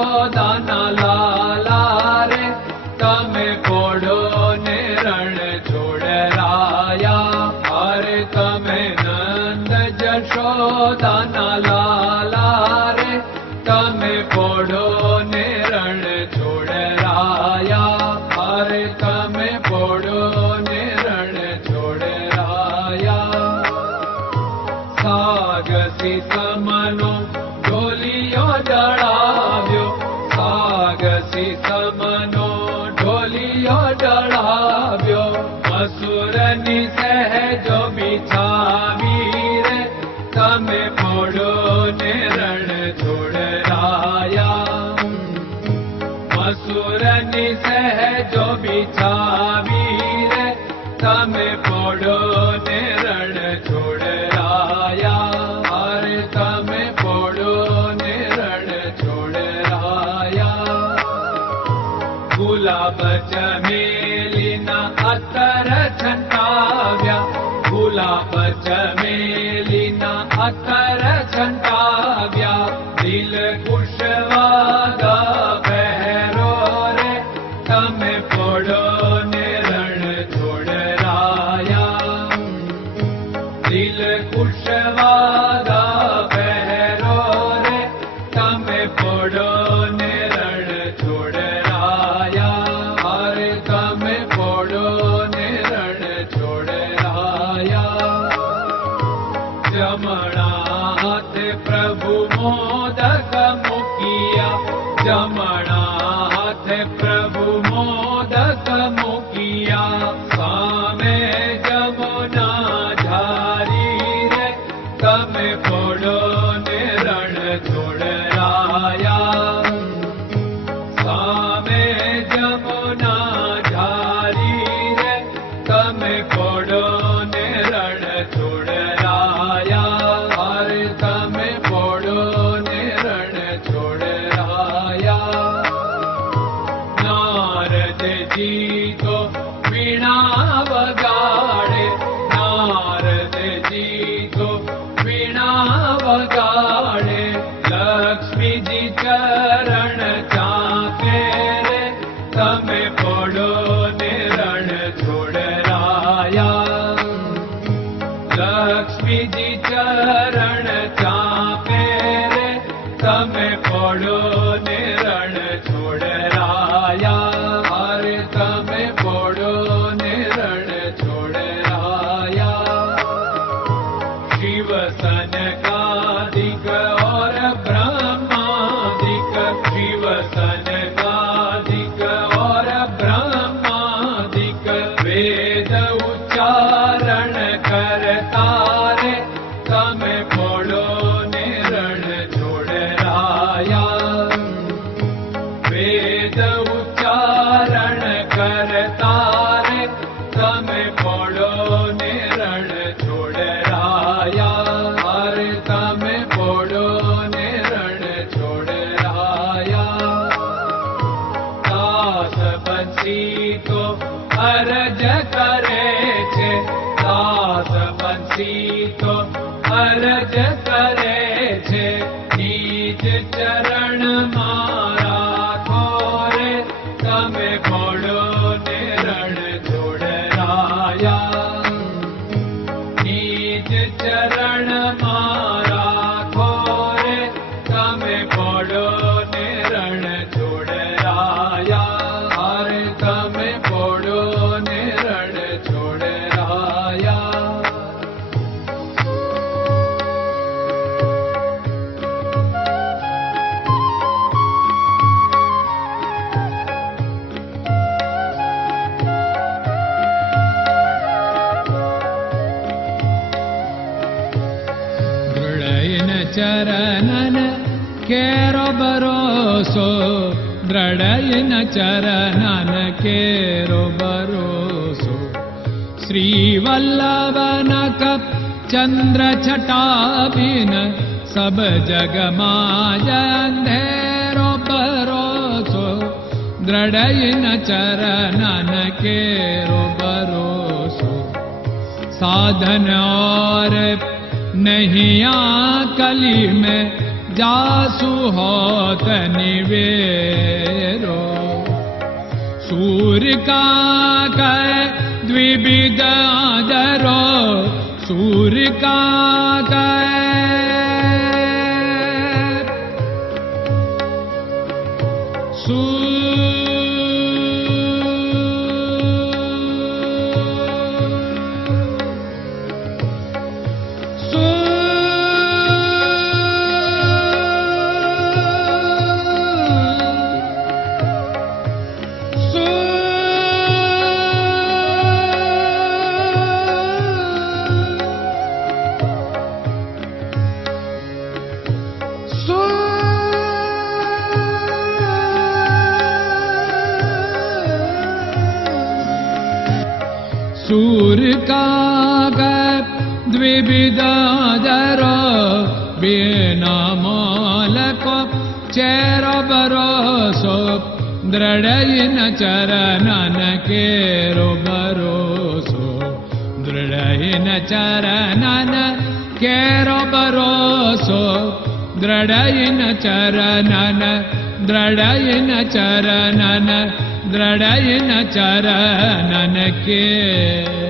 જશોદાના લાલા રે તમે પોડો ને રણ છોડરાયા. અરે તમે નંદ જશોદાના લાલા રે તમે પોડો ને રણ છોડરાયા. અરે તમે પોડો ને રણ છોડરાયા. સાગસી સમનો ઢોલિયો ડળાવ્યો, સાગસી સમનો ઢોલિયો ડળાવ્યો. મસૂરની સહેજો બિછાવી રે તમે પોડો ને રણ છોડરાયા. મસૂરની સહેજો બિછાવી રે તમે પોડો ને રણ છોડરાયા. અરે તમે પોડો ને રણ છોડરાયા. ગુલાબ ચમેલીના અત્તર છંટાવ્યા, ગુલાબ ચમેલીના અત્તર છંટાવ્યા. દિલ કુશવાદા પહેરો રે તમે પોડો ને રણ છોડરાયા. દિલ કુશવાદા પહેરો રે તમે પોડો ને રણ છોડરાયા. અરે તમે પોડો ને રણ છોડરાયા. જમણા હાથે પ્રભુ મોદક મૂકિયા, જમણા હાથે પ્રભુ મોદક મૂકિયા. સામે જમુના ઝારી રે તમે પોડો ને રણ છોડરાયા. સામે જમુના ઝારી રે તમે પોડો ને રણ છોડરાયા. અરે તમે પોડો ને રણ છોડરાયા. નારદજી તો વીણા વગાડે, નારદજી તો વીણા વગાડે. લક્ષ્મીજી ચરણ ચાકે રે તમે પોડો ને રણ છોડરાયા. લક્ષ્મીજી ચરણ ચાપે રે તમે પોડો ને રણ છોડરાયા. અરે તમે પોડો ને રણ છોડરાયા. શિવ સનકાદિક और ब्रह्मादिक, शिव सनकादिक और ब्रह्मादिक. वेद उच्चारण करता रे તમે પોડો ને રણ છોડરાયા. વેદ ઉચ્ચારણ કરતા રે તમે પોડો ને રણ છોડરાયા. અરે તમે પોડો ને રણ છોડરાયા. દાસ બંસી તો અરજ કરે છે, દાસ બંસી તો અરજ કરે છે. નીચ ચરણ મારા ખોરે તમે પોડો ને રણ છોડરાયા. નીચ ચરણ મારા ખોરે તમે પોડો ને રણ છોડરાયા. અરે તમે પોડો ને રણ છોડરાયા. ચરણન કેરો ભરોસો, દ્રઢયન ચરણન કેરો ભરોસો. શ્રી વલ્લભન કપ ચંદ્ર છટાબિન સબ જગમાં અંધેરો ભરોસો. દ્રઢયન ચરણન કેરો ભરોસો. साधन और नहीं कली में जासु होत निवेरो। सूर्य का कै द्विविध आदरो, सूर्य का सूर्य का द्विविधादरो, बिना मोल को चेर भरोसो, दृढ़ चरणन केरो भरोसो, दृढ़ चरणन केरो भरोसो, दृढ़ चरणन, दृढ़ चरणन, दृढ़ चरणन के।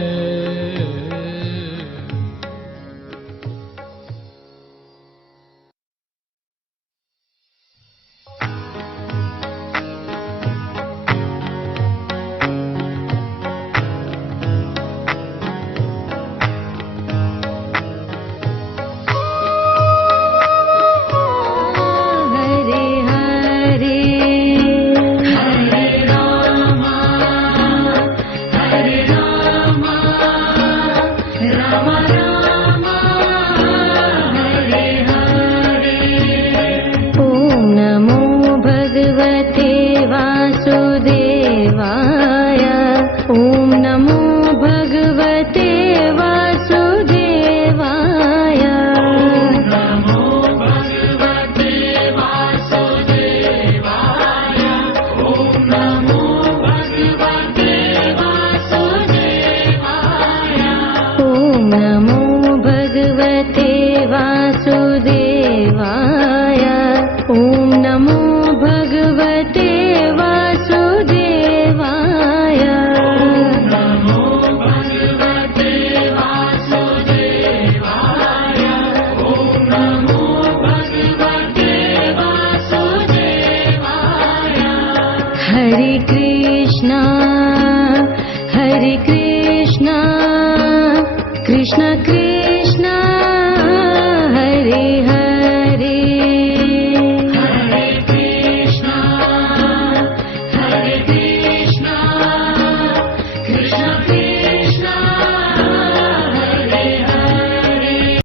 Krishna Krishna